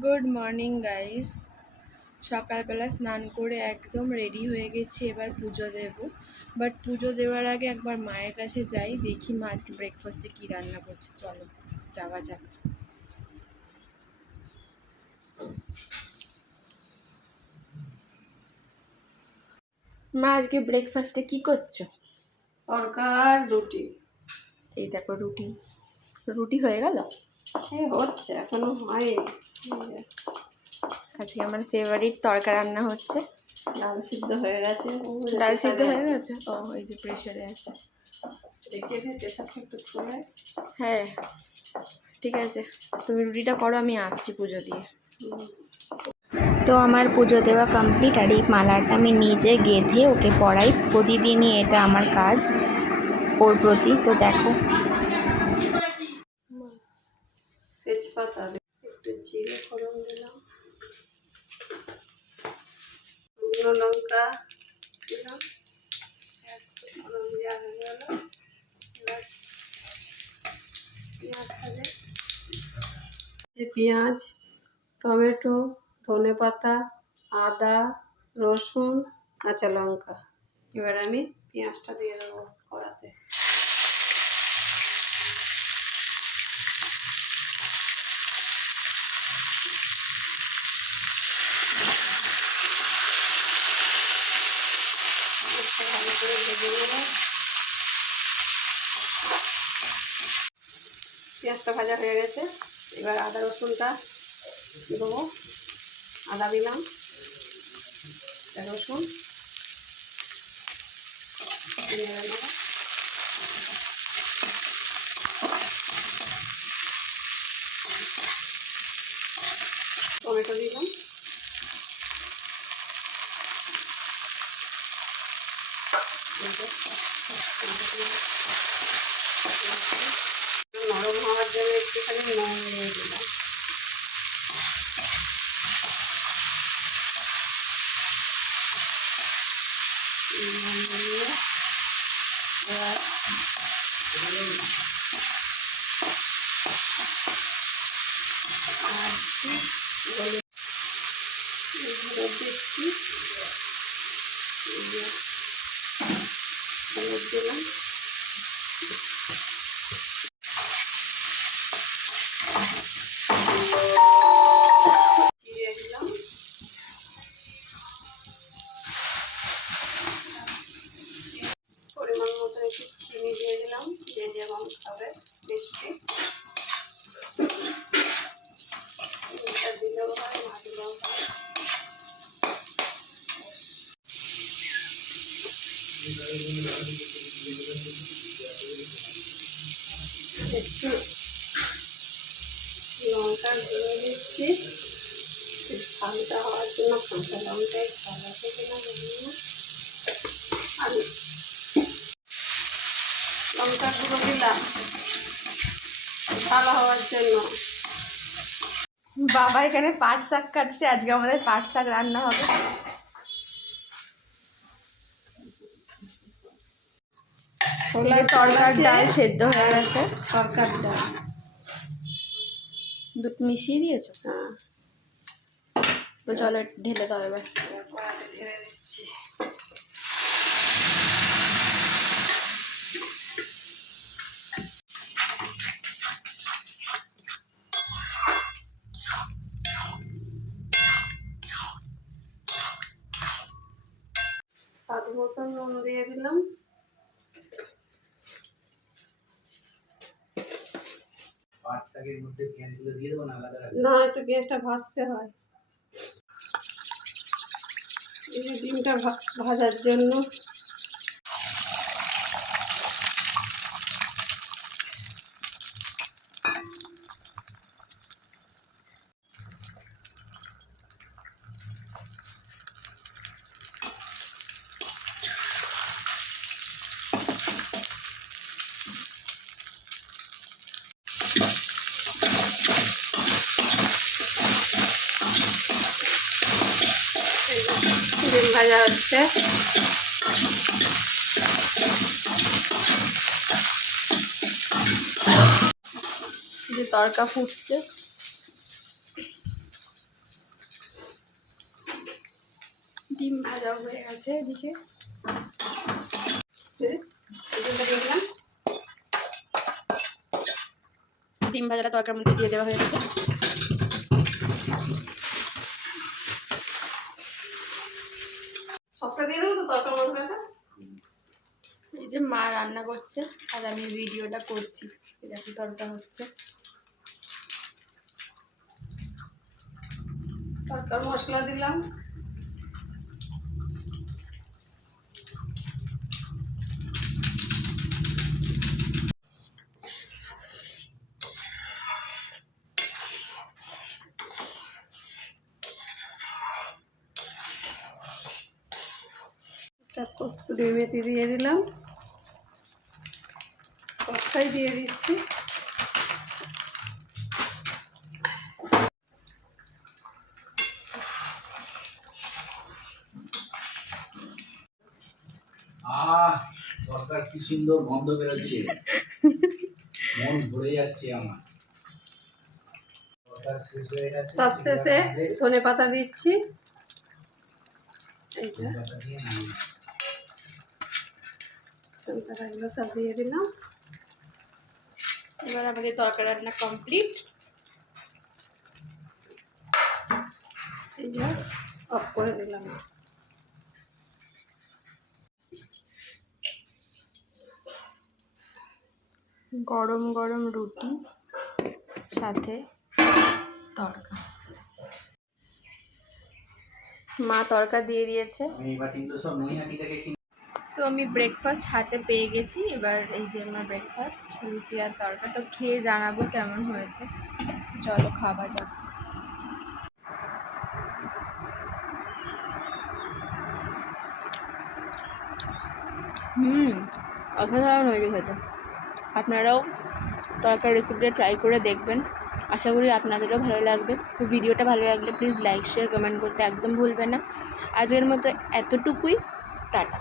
Good morning guys. সকালবেলা স্নান করে একদম রেডি হয়ে গেছি, এবার পুজো দেব। বাট পুজো দেওয়ার আগে একবার মায়ের কাছে যাই, দেখি মা আজকে ব্রেকফাস্টে কী রান্না করছে। চলো যাওয়া যাক। মা আজকে ব্রেকফাস্টে কি করছো? তরকা রুটি। এই দেখো রুটি। রুটি হয়ে গেল? এই হচ্ছে, এখনো হয়নি। আজকে আমার ফেভারিট তরকা রান্না হচ্ছে। ডাল সিদ্ধ হয়ে গেছে। ডাল সিদ্ধ হয়ে গেছে? ও, এই যে প্রেশারে আছে। রেখে দে, প্রেশারটা একটু খুলে। হ্যাঁ ঠিক আছে, তুমি রুটিটা করো, আমি আসছি পুজো দিয়ে। তো আমার পুজো দেওয়া কমপ্লিট, আর এই মালাটা আমি নিজে গেঁথে ওকে পরাই। প্রতিদিনই এটা আমার কাজ ওর প্রতি। তো দেখো, তেজপাতা একটু জিরে ফোড়ন দিলাম, শুকনো লঙ্কা দিলাম, ফোড়ন দেওয়া হয়ে গেল। এবার পেঁয়াজ ভাজে, পেঁয়াজ, টমেটো, ধনে পাতা, আদা, রসুন, কাঁচা লঙ্কা। এবার আমি পেঁয়াজটা দিয়ে দেবো কড়াতে। ভালো করে ভেজে নেব। পেঁয়াজটা ভাজা হয়ে গেছে, এবার আদা রসুনটা দেবো। আদা দিলাম, রসুন দিয়ে দেবো। টমেটো দিলাম, নরম হওয়ার জন্য একটুখানি নুন দিয়ে দিলাম। এবার হলুদ দিচ্ছি, হলুদ দিলাম, জিরে দিলাম, পরিমাণ মতো একটু চিনি দিয়ে দিলাম, যে যেমন খাবে মিষ্টি। চিনিটা দিলেও হয়, না দিলেও হয়। একটু লঙ্কা গুঁড়ো দিচ্ছি, ঝালটা হওয়ার জন্য কাঁচা লঙ্কায় ঝাল আছে কিনা জানি না। আর লঙ্কা গুঁড়ো দিলাম ঝাল হওয়ার জন্য। বাবা এখানে পাট শাক কাটছে, আজকে আমাদের পাট শাক রান্না হবে। তরকার ডাল সেদ্ধ হয়ে গেছে। তরকার ডাল দুধ মিশিয়ে দিয়েছো? হ্যাঁ। তো চলো ঢেলে দাও এবার। কড়াতে ঢেলে দিচ্ছি। স্বাদ মতো নুন দিয়ে দিলাম। না, একটু পেঁয়াজটা ভাজতে হয়, এই যে ডিমটা ভাজার জন্য। ডিম ভাজা হচ্ছে। যে তরকা ফুটছে, ডিম ভাজা হয়ে গেছে এদিকে। দেখলাম ডিম ভাজাটা তরকারির মধ্যে দিয়ে দেওয়া হয়ে গেছে। সবটা দিয়ে দেবো তো তরকার মশলাটা। এই যে মা রান্না করছে আর আমি ভিডিওটা করছি। দেখো তরকা হচ্ছে। তরকার মশলা দিলাম, একটা কস্তুরি মেথি দিয়ে দিলাম, সবটাই দিয়ে দিচ্ছি। তরকার কি সুন্দর গন্ধ বেরোচ্ছে, মন ভরে যাচ্ছে আমার। সব শেষে ধনে পাতা দিচ্ছি। এই যে ধনে পাতাগুলো সব দিয়ে দিলাম। এবার আমাদের তরকারি রান্না কমপ্লিট। এই যে অফ করে দিলাম। গরম গরম রুটি সাথে তরকা। মা তরকা দিয়ে দিয়েছে। তো আমি ব্রেকফাস্ট হাতে পেয়ে গেছি। এবার এই যে আমার ব্রেকফাস্ট, রুটি আর তরকা। তো খেয়ে জানাবো কেমন হয়েছে। চলো খাওয়া যাক। অসাধারণ হয়েছে খেতে। আপনারাও তরকার রেসিপিটা ট্রাই করে দেখবেন। আশা করি আপনাদেরও ভালো লাগবে। তো ভিডিওটা ভালো লাগলে প্লিজ লাইক শেয়ার কমেন্ট করতে একদম ভুলবেন না। আজকের মতো এতটুকুই। টাটা।